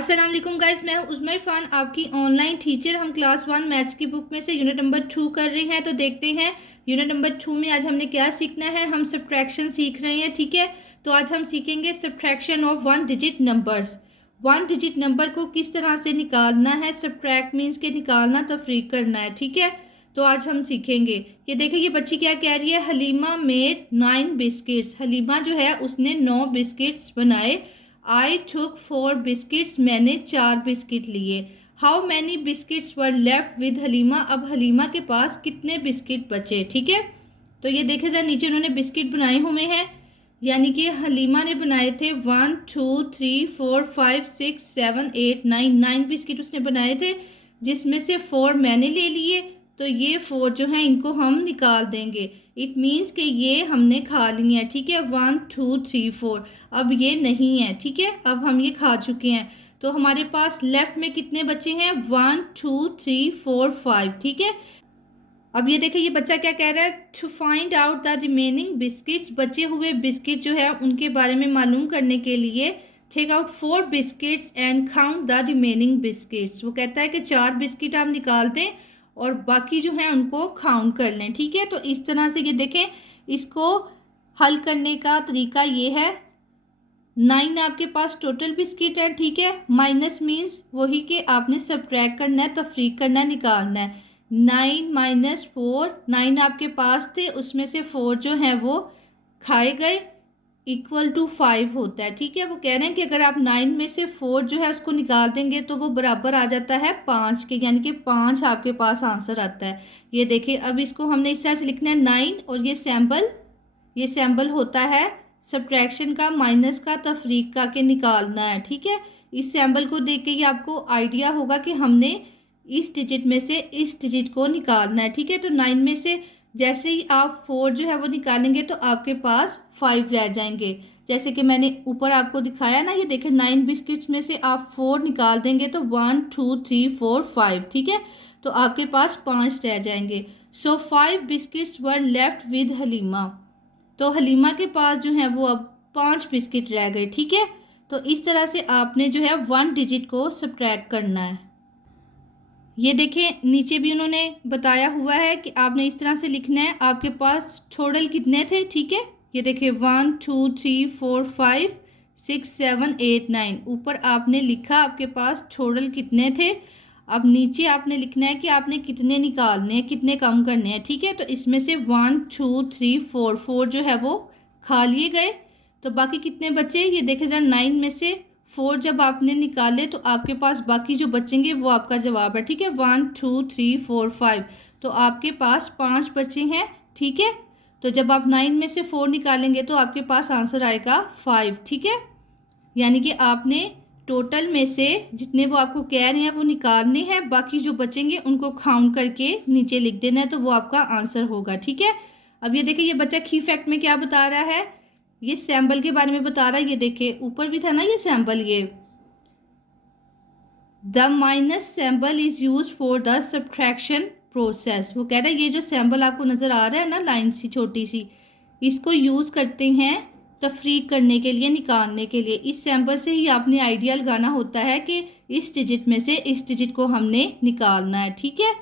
अस्सलाम वालेकुम गाइस, मैं हूं उज़मा इरफान, आपकी ऑनलाइन टीचर। हम क्लास 1 मैथ्स की बुक में से यूनिट नंबर 2 कर रहे हैं। तो देखते हैं यूनिट नंबर 2 में आज हमने क्या सीखना है। हम सब्ट्रैक्शन सीख रहे हैं, ठीक है। तो आज हम सीखेंगे subtraction of one digit numbers. One digit number को किस तरह से निकालना है। सब्ट्रैक्ट मीन्स के निकालना, तफरीक करना है, ठीक है। तो आज हम सीखेंगे। ये देखिए, ये बच्ची क्या कह रही है। Halima made 9 biscuits. हलीमा जो है उसने 9 बिस्किट्स बनाए। आई टुक 4 बिस्किट्स। मैंने 4 बिस्किट लिए। How many biscuits were left with Halima. अब हलीमा के पास कितने बिस्किट बचे, ठीक है। तो ये देखे जाए, नीचे उन्होंने बिस्किट बनाए हुए हैं, यानी कि हलीमा ने बनाए थे 1 2 3 4 5 6 7 8 9 बिस्किट उसने बनाए थे, जिसमें से 4 मैंने ले लिए। तो ये 4 जो हैं इनको हम निकाल देंगे। इट मीन्स कि ये हमने खा लिए हैं, ठीक है। 1 2 3 4। अब ये नहीं है, ठीक है। अब हम ये खा चुके हैं। तो हमारे पास लेफ्ट में कितने बचे हैं। 1 2 3 4 5, ठीक है। अब ये देखिए, ये बच्चा क्या कह रहा है। To find out the remaining biscuits. बचे हुए बिस्किट जो है उनके बारे में मालूम करने के लिए take out 4 biscuits and count the remaining biscuits. वो कहता है कि 4 बिस्किट आप निकाल दें और बाकी जो है उनको काउंट कर लें, ठीक है। तो इस तरह से ये देखें, इसको हल करने का तरीका ये है। 9 आपके पास टोटल बिस्किट है, ठीक है। माइनस मीन्स वही कि आपने सब्ट्रैक्ट करना है, तफरीक करना है, निकालना है। 9 माइनस 4, 9 आपके पास थे, उसमें से 4 जो है वो खाए गए, इक्वल टू 5 होता है, ठीक है। वो कह रहे हैं कि अगर आप 9 में से 4 जो है उसको निकाल देंगे तो वो बराबर आ जाता है 5 के, यानी कि 5 आपके पास आंसर आता है। ये देखिए, अब इसको हमने इस तरह से लिखना है 9, और ये सैम्बल होता है सब्ट्रैक्शन का, माइनस का, तफरीक का, के निकालना है, ठीक है। इस सैम्बल को देख के ही आपको आइडिया होगा कि हमने इस डिजिट में से इस डिजिट को निकालना है, ठीक है। तो 9 में से जैसे ही आप 4 जो है वो निकालेंगे तो आपके पास 5 रह जाएंगे। जैसे कि मैंने ऊपर आपको दिखाया ना, ये देखें, 9 बिस्किट्स में से आप 4 निकाल देंगे तो 1 2 3 4 5, ठीक है। तो आपके पास 5 रह जाएंगे। सो 5 biscuits were left with Halima. तो हलीमा के पास जो है वो अब 5 बिस्किट रह गए, ठीक है। तो इस तरह से आपने जो है 1 डिजिट को सब्ट्रैक्ट करना है। ये देखें, नीचे भी उन्होंने बताया हुआ है कि आपने इस तरह से लिखना है। आपके पास टोटल कितने थे, ठीक है। ये देखिए 1 2 3 4 5 6 7 8 9। ऊपर आपने लिखा आपके पास टोटल कितने थे। अब नीचे आपने लिखना है कि आपने कितने निकालने हैं, कितने कम करने हैं, ठीक है। तो इसमें से 1 2 3 4 जो है वो खा लिए गए। तो बाकी कितने बचे, ये देखे जाए, 9 में से 4 जब आपने निकाले तो आपके पास बाकी जो बचेंगे वो आपका जवाब है, ठीक है। 1 2 3 4 5। तो आपके पास 5 बचे हैं, ठीक है। तो जब आप 9 में से 4 निकालेंगे तो आपके पास आंसर आएगा 5, ठीक है। यानी कि आपने टोटल में से जितने वो आपको कह रहे हैं वो निकालने हैं, बाकी जो बचेंगे उनको काउंट करके नीचे लिख देना है, तो वो आपका आंसर होगा, ठीक है। अब ये देखिए, ये बच्चा की फैक्ट में क्या बता रहा है। ये सैम्बल के बारे में बता रहा है। ये देखिए, ऊपर भी था ना ये सैम्बल। ये the minus sample is use for the subtraction process. वो कह रहा है ये जो सैम्बल आपको नज़र आ रहा है ना, लाइन सी छोटी सी, इसको यूज़ करते हैं तफरीक करने के लिए, निकालने के लिए। इस सैम्पल से ही आपने आइडिया लगाना होता है कि इस डिजिट में से इस डिजिट को हमने निकालना है, ठीक है।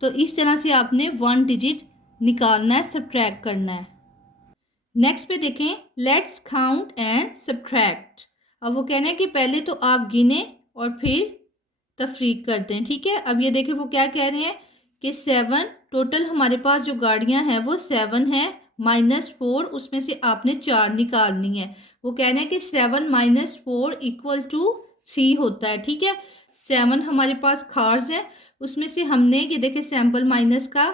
तो इस तरह से आपने 1 डिजिट निकालना है, सब्ट्रैक्ट करना है। नेक्स्ट पे देखें, लेट्स काउंट एंड सब्ट्रैक्ट। अब वो कहना है कि पहले तो आप गिने और फिर तफरीक करते हैं, ठीक है। अब ये देखें, वो क्या कह रहे हैं कि 7 टोटल हमारे पास जो गाड़ियां हैं वो 7 है, माइनस 4 उसमें से आपने 4 निकालनी है। वो कह रहे हैं कि 7 माइनस 4 इक्वल टू 3 होता है, ठीक है। 7 हमारे पास कार्स हैं, उसमें से हमने ये देखें सैम्पल माइनस का,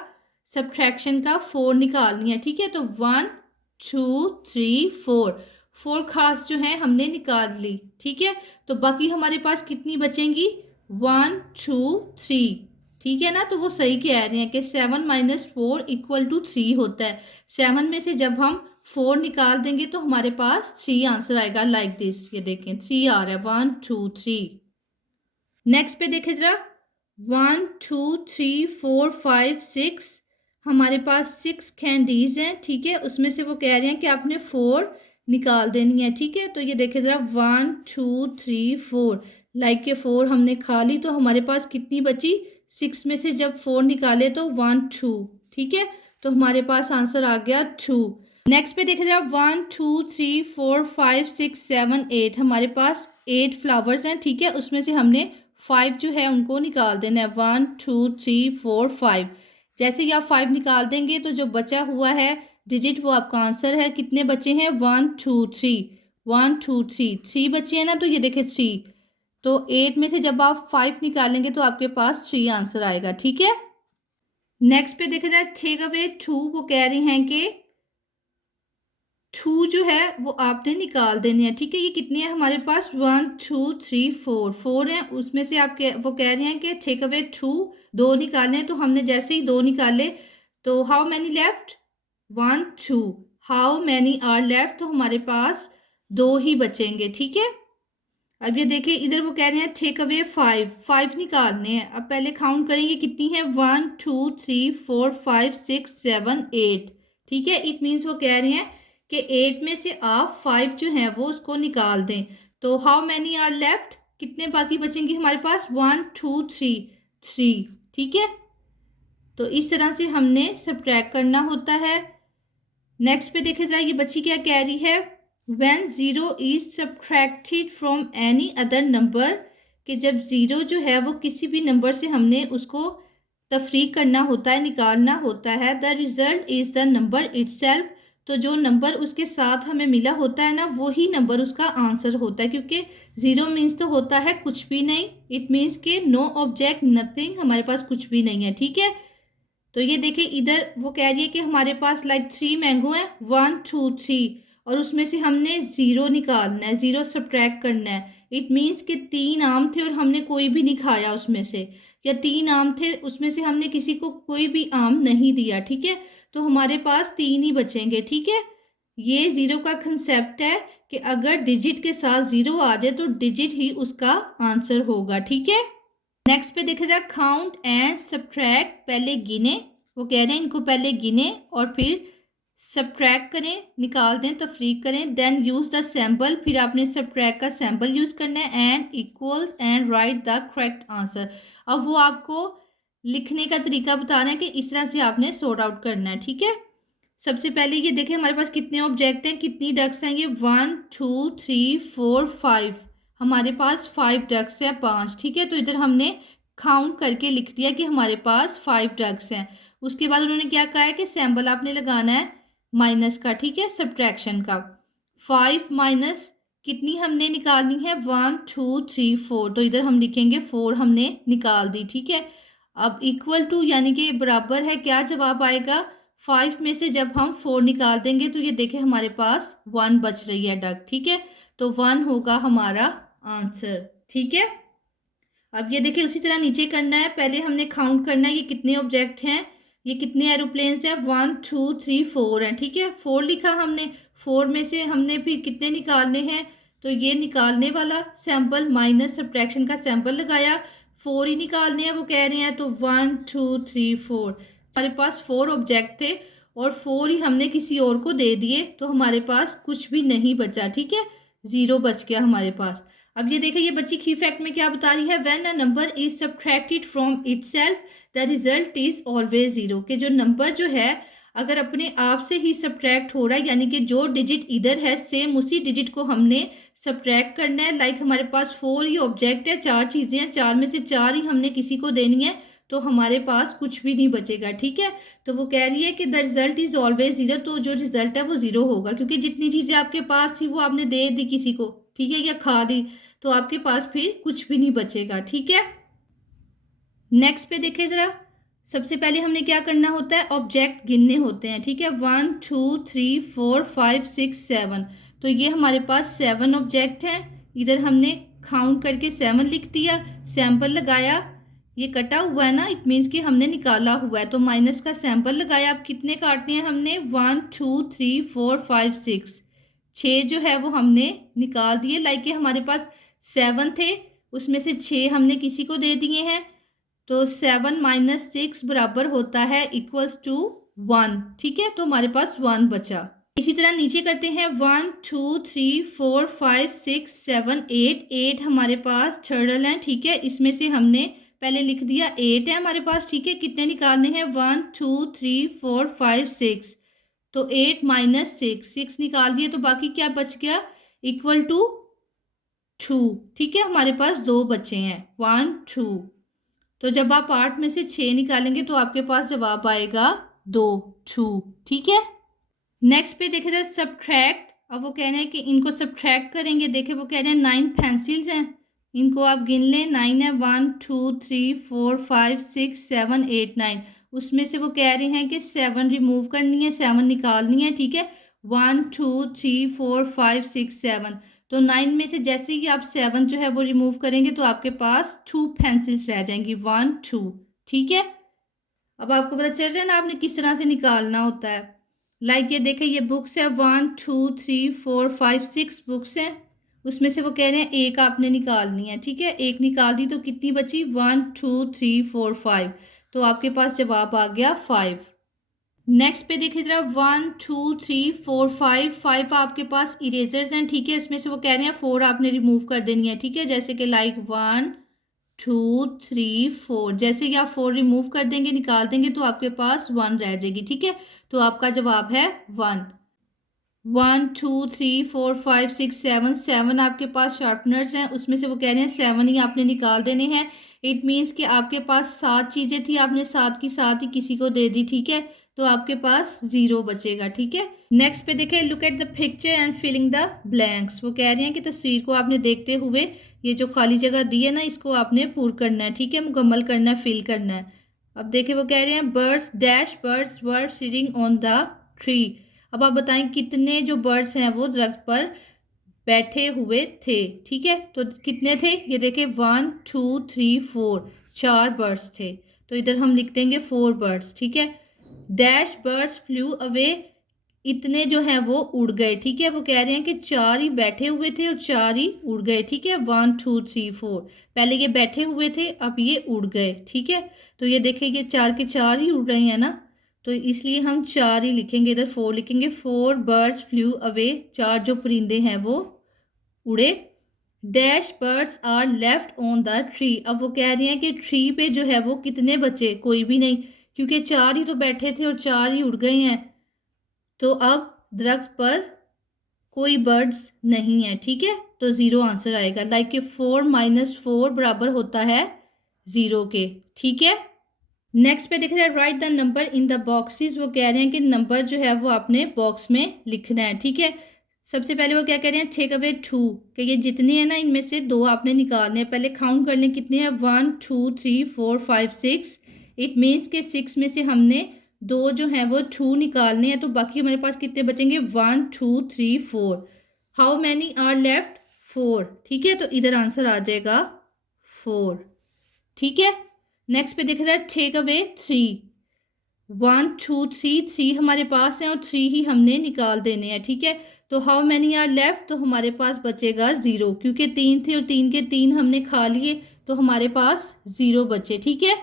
सब्ट्रैक्शन का 4 निकालनी है, ठीक है। तो 1 2 3 4 खास जो है हमने निकाल ली, ठीक है। तो बाकी हमारे पास कितनी बचेंगी, 1 2 3, ठीक है ना। तो वो सही कह रहे हैं कि 7 माइनस 4 इक्वल टू 3 होता है। 7 में से जब हम 4 निकाल देंगे तो हमारे पास 3 आंसर आएगा, लाइक दिस। ये देखें 3 आ रहा है, 1 2 3। नेक्स्ट पे देखें जरा, 1 2 3 4 5 6, हमारे पास 6 कैंडीज हैं, ठीक है। उसमें से वो कह रहे हैं कि आपने 4 निकाल देनी है, ठीक है। तो ये देखें ज़रा, 1 2 3 4, लाइक के 4 हमने खा ली, तो हमारे पास कितनी बची? 6 में से जब 4 निकाले तो 1 2, ठीक है, तो हमारे पास आंसर आ गया 2। नेक्स्ट पे देखा जाए 1 2 3 4 5 6 7 8, हमारे पास 8 फ्लावर्स हैं, ठीक है, उसमें से हमने 5 जो है उनको निकाल देना है। 1 2 3 4 5, जैसे कि आप 5 निकाल देंगे तो जो बचा हुआ है डिजिट वो आपका आंसर है। कितने बचे हैं? 1 2 3, 1 2 3, 3 बचे हैं ना, तो ये देखें 3, तो 8 में से जब आप 5 निकालेंगे तो आपके पास 3 आंसर आएगा, ठीक है। नेक्स्ट पे देखा जाए टेक अवे 2, वो कह रही हैं कि 2 जो है वो आपने निकाल देने हैं, ठीक है। ये कितने हैं हमारे पास? 1 2 3 4, 4 हैं, उसमें से आप वो कह रहे हैं कि टेक अवे 2, 2 निकालने हैं, तो हमने जैसे ही 2 निकाले तो how many left? 1 2, how many are left? तो हमारे पास 2 ही बचेंगे, ठीक है। अब ये देखिए इधर वो कह रहे हैं टेक अवे 5, 5 निकालने हैं। अब पहले काउंट करेंगे कितनी है? 1 2 3 4 5 6 7 8, ठीक है। इट मीन्स वो कह रहे हैं कि 8 में से आप 5 जो हैं वो उसको निकाल दें। तो हाउ मैनी आर लेफ्ट? कितने बाकी बचेंगे हमारे पास? 1 2 3, 3, ठीक है। तो इस तरह से हमने सब्ट्रैक्ट करना होता है। नेक्स्ट पे देखा जाए ये बच्ची क्या कह रही है? When zero is subtracted from any other number, कि जब ज़ीरो जो है वो किसी भी नंबर से हमने उसको तफरीक करना होता है, निकालना होता है, the result is the number itself, तो जो नंबर उसके साथ हमें मिला होता है ना वही नंबर उसका आंसर होता है, क्योंकि ज़ीरो मीन्स तो होता है कुछ भी नहीं, इट मीन्स के नो ऑब्जेक्ट नथिंग, हमारे पास कुछ भी नहीं है, ठीक है। तो ये देखिए इधर वो कह रही है कि हमारे पास लाइक 3 मैंगो हैं, 1 2 3, और उसमें से हमने ज़ीरो निकालना है, ज़ीरो सब्ट्रैक्ट करना है। इट मीन्स कि 3 आम थे और हमने कोई भी नहीं खाया उसमें से, या 3 आम थे उसमें से हमने किसी को कोई भी आम नहीं दिया, ठीक है। तो हमारे पास 3 ही बचेंगे, ठीक है। ये ज़ीरो का कंसेप्ट है कि अगर डिजिट के साथ ज़ीरो आ जाए तो डिजिट ही उसका आंसर होगा, ठीक है। नेक्स्ट पे देखा जाए काउंट एंड सब्ट्रैक्ट, पहले गिने, वो कह रहे हैं इनको पहले गिने और फिर सब्ट्रैक्ट करें, निकाल दें, तफरीक करें, देन यूज़ द सैम्पल, फिर आपने सब्ट्रैक्ट का सैम्पल यूज़ करना है, and equals and right the correct answer. अब वो आपको लिखने का तरीका बता रहे हैं कि इस तरह से आपने सॉर्ट आउट करना है, ठीक है। सबसे पहले ये देखें हमारे पास कितने ऑब्जेक्ट हैं, कितनी डक्स हैं? ये 1 2 3 4 5, हमारे पास 5 डक्स हैं, 5, ठीक है। तो इधर हमने काउंट करके लिख दिया कि हमारे पास 5 डक्स हैं। उसके बाद उन्होंने क्या कहा है कि सैम्पल आपने लगाना है माइनस का, ठीक है, सब्ट्रैक्शन का। 5 माइनस कितनी हमने निकालनी है? 1 2 3 4, तो इधर हम लिखेंगे 4 हमने निकाल दी, ठीक है। अब इक्वल टू यानी कि बराबर है, क्या जवाब आएगा? 5 में से जब हम 4 निकाल देंगे तो ये देखें हमारे पास 1 बच रही है डक, ठीक है। तो 1 होगा हमारा आंसर, ठीक है। अब ये देखिए उसी तरह नीचे करना है, पहले हमने काउंट करना है ये कितने ऑब्जेक्ट हैं, ये कितने एरोप्लेन्स हैं? 1 2 3 4 हैं, ठीक है। 4 लिखा हमने, 4 में से हमने फिर कितने निकालने हैं? तो ये निकालने वाला सैंपल माइनस सब्ट्रैक्शन का सैंपल लगाया, 4 ही निकालने हैं वो कह रहे हैं, तो 1 2 3 4, हमारे पास 4 ऑब्जेक्ट थे और 4 ही हमने किसी और को दे दिए, तो हमारे पास कुछ भी नहीं बचा, ठीक है, 0 बच गया हमारे पास। अब ये देखिए ये बच्ची की फैक्ट में क्या बता रही है? When a number is subtracted from itself the result is always zero, कि जो नंबर जो है अगर अपने आप से ही सब्ट्रैक्ट हो रहा है, यानी कि जो डिजिट इधर है सेम उसी डिजिट को हमने सब्ट्रैक्ट करना है। लाइक हमारे पास 4 ही ऑब्जेक्ट है, 4 चीज़ें हैं, 4 में से 4 ही हमने किसी को देनी है, तो हमारे पास कुछ भी नहीं बचेगा, ठीक है। तो वो कह रही है कि the result is always zero, तो जो रिजल्ट है वो ज़ीरो होगा, क्योंकि जितनी चीज़ें आपके पास थी वो आपने दे दी किसी को, ठीक है, या खा ली, तो आपके पास फिर कुछ भी नहीं बचेगा, ठीक है। नेक्स्ट पे देखें ज़रा, सबसे पहले हमने क्या करना होता है? ऑब्जेक्ट गिनने होते हैं, ठीक है। 1 2 3 4 5 6 7, तो ये हमारे पास 7 ऑब्जेक्ट हैं। इधर हमने काउंट करके 7 लिख दिया, सैंपल लगाया, ये कटा हुआ है ना, इट मीन्स कि हमने निकाला हुआ है, तो माइनस का सैंपल लगाया। अब कितने काटने हैं हमने? 1 2 3 4 5 6, 6 जो है वो हमने निकाल दिए। लाइक कि हमारे पास 7 थे, उसमें से 6 हमने किसी को दे दिए हैं, तो 7 माइनस 6 बराबर होता है इक्वल्स टू 1, ठीक है, तो हमारे पास 1 बचा। इसी तरह नीचे करते हैं 1 2 3 4 5 6 7 8 8 हमारे पास थर्डल हैं, ठीक है। इसमें से हमने पहले लिख दिया 8 है हमारे पास, ठीक है। कितने निकालने हैं 1 2 3 4 5 6, तो 8 माइनस 6 निकाल दिए, तो बाकी क्या बच गया इक्वल टू 2, ठीक है। हमारे पास 2 बचे हैं 1 2, तो जब आप 8 में से 6 निकालेंगे तो आपके पास जवाब आएगा 2 2, ठीक है। नेक्स्ट पे देखा जाए सब्ट्रैक्ट। अब वो कह रहे हैं कि इनको सब्ट्रैक्ट करेंगे। देखे वो कह रहे हैं 9 पेंसिल्स हैं, इनको आप गिन लें। 9 है 1 2 3 4 5 6 7 8 9। उसमें से वो कह रहे हैं कि 7 रिमूव करनी है, 7 निकालनी है, ठीक है। 1 2 3 4 5 6 7, तो 9 में से जैसे ही आप 7 जो है वो रिमूव करेंगे तो आपके पास 2 पेंसिल्स रह जाएंगी 1 2, ठीक है। अब आपको पता चल रहा है ना आपने किस तरह से निकालना होता है। लाइक ये देखें, ये बुक्स है 1 2 3 4 5 6 बुक्स हैं। उसमें से वो कह रहे हैं एक आपने निकालनी है, ठीक है। एक निकाल दी तो कितनी बची 1 2 3 4 5, तो आपके पास जवाब आ गया 5। नेक्स्ट पे देखिए जरा 1 2 3 4 5 आपके पास इरेजर्स हैं, ठीक है। इसमें से वो कह रहे हैं 4 आपने रिमूव कर देनी है, ठीक है। जैसे कि लाइक 1 2 3 4, जैसे कि आप 4 रिमूव कर देंगे, निकाल देंगे, तो आपके पास 1 रह जाएगी, ठीक है। तो आपका जवाब है 1। 1 2 3 4 5 6 7, 7 आपके पास शार्पनर्स हैं। उसमें से वो कह रहे हैं 7 ही आपने निकाल देने हैं। इट मीन्स कि आपके पास 7 चीज़ें थी, आपने 7 की 7 ही किसी को दे दी, ठीक है। तो आपके पास 0 बचेगा, ठीक है। नेक्स्ट पे देखें, look at the picture and filling the blanks. वो कह रहे हैं कि तस्वीर को आपने देखते हुए ये जो खाली जगह दी है ना, इसको आपने पूर्ण करना है, ठीक है, मुकम्मल करना है, फिल करना है। अब देखिए वो कह रहे हैं birds dash birds were sitting on the tree. अब आप बताएं कितने जो बर्ड्स हैं वो दरख्त पर बैठे हुए थे, ठीक है। तो कितने थे ये देखें 1 2 3 4, 4 बर्ड्स थे। तो इधर हम लिख देंगे 4 बर्ड्स, ठीक है। डैश बर्ड्स फ्लू अवे, इतने जो हैं वो उड़ गए, ठीक है। वो कह रहे हैं कि 4 ही बैठे हुए थे और 4 ही उड़ गए, ठीक है। 1 2 3 4, पहले ये बैठे हुए थे, अब ये उड़ गए, ठीक है। तो ये देखिए ये 4 के 4 ही उड़ रहे हैं ना, तो इसलिए हम 4 ही लिखेंगे, इधर 4 लिखेंगे। 4 बर्ड्स फ्लू अवे, 4 जो परिंदे हैं वो उड़े। Dash birds are left on the tree. अब वो कह रहे हैं कि ट्री पे जो है वो कितने बचे, कोई भी नहीं, क्योंकि 4 ही तो बैठे थे और 4 ही उड़ गए हैं। तो अब दरख्त पर कोई बर्ड्स नहीं है, ठीक है। तो 0 आंसर आएगा। लाइक कि 4 माइनस 4 बराबर होता है 0 के, ठीक है। नेक्स्ट पे देखा जाए right the number in the boxes. वो कह रहे हैं कि नंबर जो है वो आपने बॉक्स में लिखना है, ठीक है। सबसे पहले वो क्या कह रहे हैं टेक अवे 2, कि ये जितने हैं ना इनमें से 2 आपने निकालने हैं। पहले काउंट कर लें कितने हैं 1 2 3 4 5 6। इट मीन्स के 6 में से हमने 2 जो हैं वो 2 निकालने हैं, तो बाकी हमारे पास कितने बचेंगे 1 2 3 4। हाउ मैनी आर लेफ्ट 4, ठीक है। तो इधर आंसर आ जाएगा 4, ठीक है। नेक्स्ट पे देखा जाए टेक अवे 3, 1 2 3, 3 हमारे पास हैं और 3 ही हमने निकाल देने हैं, ठीक है। तो हाउ मैनी आर लेफ्ट, तो हमारे पास बचेगा 0, क्योंकि 3 थे और 3 के 3 हमने खा लिए, तो हमारे पास 0 बचे, ठीक है।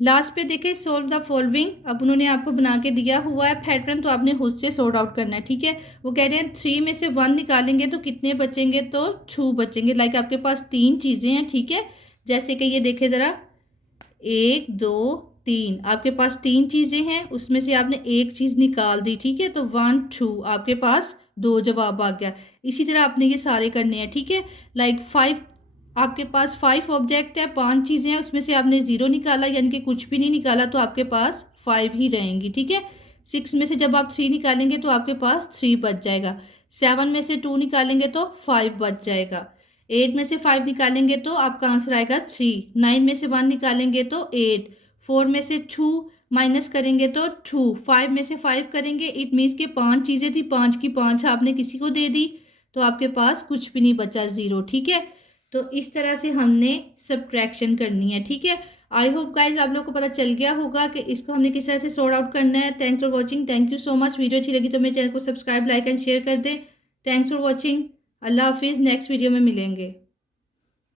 लास्ट पे देखें सोल्व द फॉलोइंग। अब उन्होंने आपको बना के दिया हुआ है पैटर्न, तो आपने खुद से सॉर्ट आउट करना है, ठीक है। वो कह रहे हैं 3 में से 1 निकालेंगे तो कितने बचेंगे, तो 2 बचेंगे। लाइक आपके पास 3 चीज़ें हैं, ठीक है। जैसे कि ये देखें ज़रा 1 2 3, आपके पास 3 चीज़ें हैं, उसमें से आपने एक चीज़ निकाल दी, ठीक है। तो 1 2 आपके पास 2 जवाब आ गया। इसी तरह आपने ये सारे करने हैं, ठीक है। लाइक 5 आपके पास 5 ऑब्जेक्ट है, 5 चीज़ें हैं, उसमें से आपने 0 निकाला, यानी कि कुछ भी नहीं निकाला, तो आपके पास 5 ही रहेंगी, ठीक है। 6 में से जब आप 3 निकालेंगे तो आपके पास 3 बच जाएगा। 7 में से 2 निकालेंगे तो 5 बच जाएगा। 8 में से 5 निकालेंगे तो आपका आंसर आएगा 3। 9 में से 1 निकालेंगे तो 8। 4 में से 2 माइनस करेंगे तो 2। 5 में से 5 करेंगे, इट मीन्स कि 5 चीज़ें थी, 5 की 5 आपने किसी को दे दी, तो आपके पास कुछ भी नहीं बचा, 0, ठीक है। तो इस तरह से हमने सब्ट्रैक्शन करनी है, ठीक है। आई होप गाइज आप लोग को पता चल गया होगा कि इसको हमने किस तरह से सॉर्ट आउट करना है। Thanks for watching, thank you so much. Video अच्छी लगी तो मेरे चैनल को सब्सक्राइब लाइक एंड शेयर कर दें। थैंक्स फॉर वॉचिंग, अल्लाह हाफिज़। नेक्स्ट वीडियो में मिलेंगे।